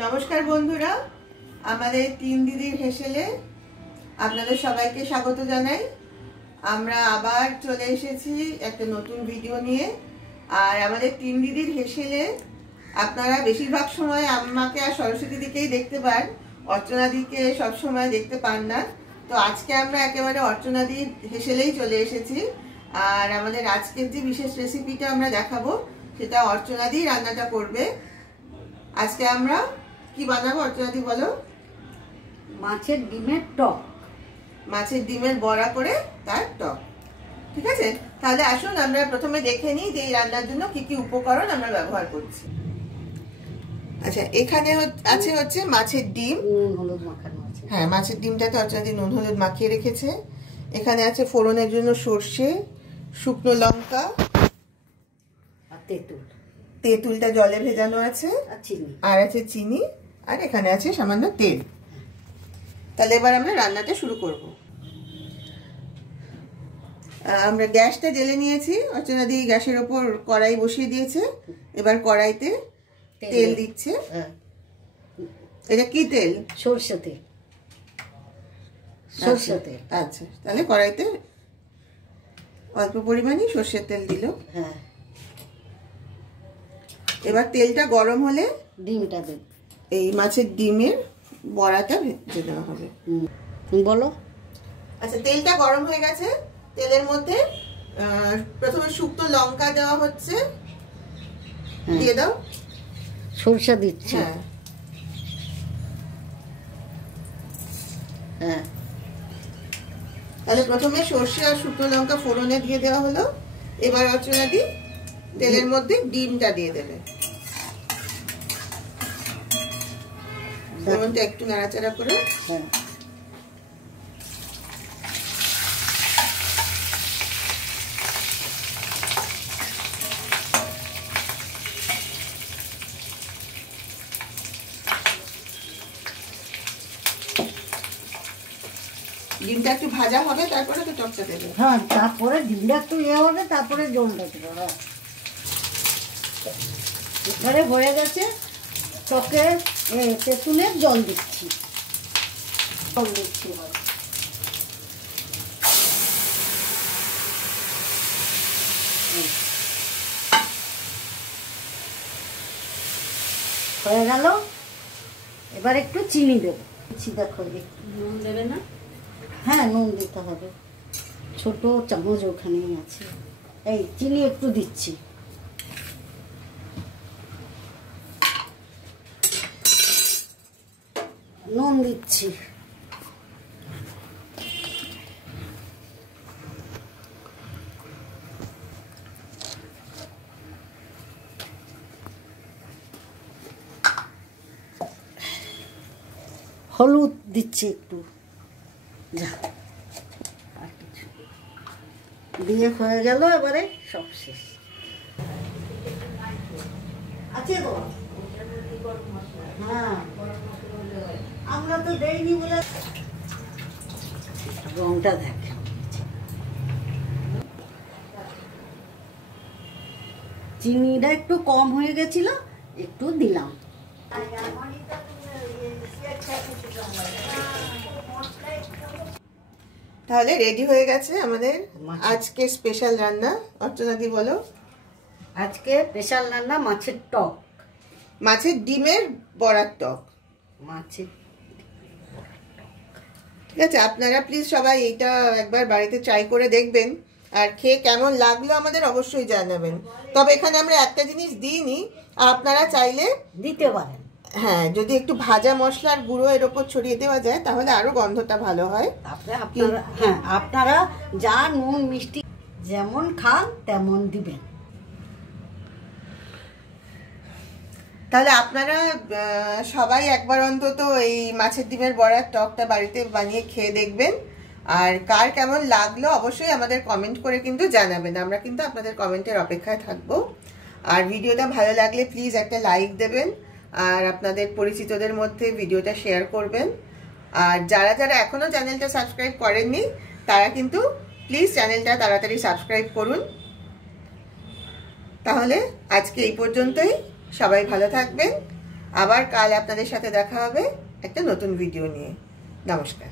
নমস্কার বন্ধুরা, আমাদের তিন দিদির হেসেলে আপনাদের সবাইকে স্বাগত জানাই। আমরা আবার চলে এসেছি একটা নতুন ভিডিও নিয়ে। আর আমাদের তিন দিদির হেসেলে আপনারা বেশিরভাগ সময় আমাকে আর সরস্বতী দিকেই দেখতে পান, অর্চনা দিকে সবসময় দেখতে পান না। তো আজকে আমরা একেবারে অর্চনা দির হেসেলেই চলে এসেছি। আর আমাদের আজকের যে বিশেষ রেসিপিটা আমরা দেখাবো সেটা অর্চনা দি রান্নাটা করবে। আজকে আমরা কি বানাবো অর্চনা দি বলো? মাছের ডিমের টক। মাছের ডিমের বড়া করে তার টক। ঠিক আছে, তাহলে আসুন আমরা প্রথমে দেখে নিই যে এই রান্নার জন্য কি কি উপকরণ আমরা ব্যবহার করছি। আচ্ছা, এখানে আছে হচ্ছে মাছের ডিম, নুন হলুদ মাখানো আছে। হ্যাঁ, মাছের ডিমটাতে অর্চনা দি নুন হলুদ মাখিয়ে রেখেছে। এখানে আছে ফোড়নের জন্য সর্ষে, শুকনো লঙ্কা আর তেঁতুল। তেঁতুলটা জলে ভেজানো আছে, আর চিনি। আর আছে চিনি, আর এখানে আছে সামান্য তেল। তাহলে এবার আমরা রান্নাটা শুরু করব। আমরা গ্যাসটা জ্বেলে নিয়েছি। অর্চনা দি গ্যাসের ওপর কড়াই বসিয়ে দিয়েছে। এবার কড়াইতে তেল দিচ্ছে। এটা কি তেল? সরষে তেল। সরষে তেল। আচ্ছা, তাহলে কড়াইতে অল্প পরিমাণে সরষের তেল দিল। হ্যাঁ, এবার তেলটা গরম হলে ডিমটা দেব। এই মাছের ডিমের বড়াটা ভেজে দেওয়া হবে। বলো। আচ্ছা, তেলটা গরম হয়ে গেছে। তেলের মধ্যে প্রথমে শুকনো লঙ্কা দেওয়া হচ্ছে। দিয়ে দাও। সরষে দিচ্ছি। হ্যাঁ হ্যাঁ, তাহলে প্রথমে সর্ষে আর শুকনো লঙ্কা ফোড়নে দিয়ে দেওয়া হলো। এবার অর্চনা দি তেলের মধ্যে ডিমটা দিয়ে দেবে। ফোড়নটা একটু নাড়াচাড়া করে। হ্যাঁ, ডিমটা একটু ভাজা হবে, তারপরে তো টকটা দেবে। হ্যাঁ, তারপরে ডিমটা একটু হবে, তারপরে জলটা দেবো। এবারে হয়ে গেছে। টকে তেঁতুলের জল দিচ্ছি। জল দিচ্ছি এবার। হয়ে গেল। এবার একটু চিনি দেবো। দেখো, নুন দেবে না? হ্যাঁ, নুন দিতে হবে। ছোট চামচ ওখানেই আছে। এই চিনি একটু দিচ্ছি। নুন দিচ্ছি। হলুদ দিচ্ছি একটু। যা, আর কিছু দিয়ে হয়ে গেল। এবারে সব শেষ আছে তো। হ্যাঁ, আমরা তো দেইনি বলে। রংটা দেখ। চিনিটা একটু কম হয়ে গেছিল, একটু দিলাম। তাহলে রেডি হয়ে গেছে আমাদের আজকে স্পেশাল রান্না। অর্চনা দি বলো। আজকে স্পেশাল রান্না মাছের টক। মাছের ডিমের বড়ার টক। মাছের, ঠিক আছে, আপনারা প্লিজ সবাই এইটা একবার বাড়িতে ট্রাই করে দেখবেন। আর খেয়ে কেমন লাগলো আমাদের অবশ্যই জানাবেন। তবে এখানে আমরা একটা জিনিস দিইনি, আপনারা চাইলে দিতে পারেন। হ্যাঁ, যদি একটু ভাজা মশলার গুঁড়ো এর ওপর ছড়িয়ে দেওয়া যায় তাহলে আরো গন্ধটা ভালো হয়। হ্যাঁ, আপনারা যা নুন মিষ্টি যেমন খান তেমন দিবেন। তাহলে আপনারা সবাই একবার অন্তত এই মাছের ডিমের বড়ার টকটা বাড়িতে বানিয়ে খেয়ে দেখবেন। আর কার কেমন লাগলো অবশ্যই আমাদের কমেন্ট করে কিন্তু জানাবেন। আমরা কিন্তু আপনাদের কমেন্টের অপেক্ষায় থাকবো। আর ভিডিওটা ভালো লাগলে প্লিজ একটা লাইক দেবেন, আর আপনাদের পরিচিতদের মধ্যে ভিডিওটা শেয়ার করবেন। আর যারা যারা এখনো চ্যানেলটা সাবস্ক্রাইব করেননি তারা কিন্তু প্লিজ চ্যানেলটা তাড়াতাড়ি সাবস্ক্রাইব করুন। তাহলে আজকে এই পর্যন্তই। সবাই ভালো থাকবেন। আবার কাল আপনাদের সাথে দেখা হবে একটা নতুন ভিডিও নিয়ে। নমস্কার।